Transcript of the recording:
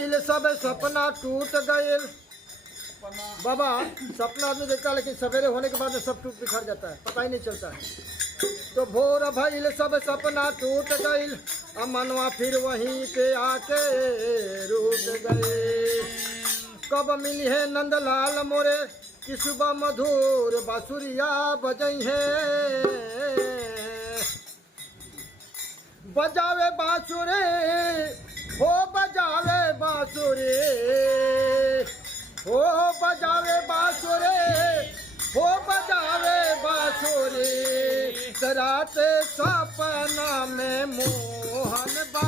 भइल सब सपना टूट गइल। बाबा सपना आदमी देखता है लेकिन सवेरे होने के बाद में सब टूट बिखर जाता है, पता ही नहीं चलता है। तो भोर भइल सब सपना टूट गइल, अब मनवा फिर वहीं पे आके रुक गए। कब मिली है नंदलाल मोरे कि सुबह मधुर बांसुरिया बजई है। बजावे बांसुरे हो बजावे बांसुरे, हो बजावे बांसुरे, हो बजावे बांसुरे। रात सपना में मोहन बा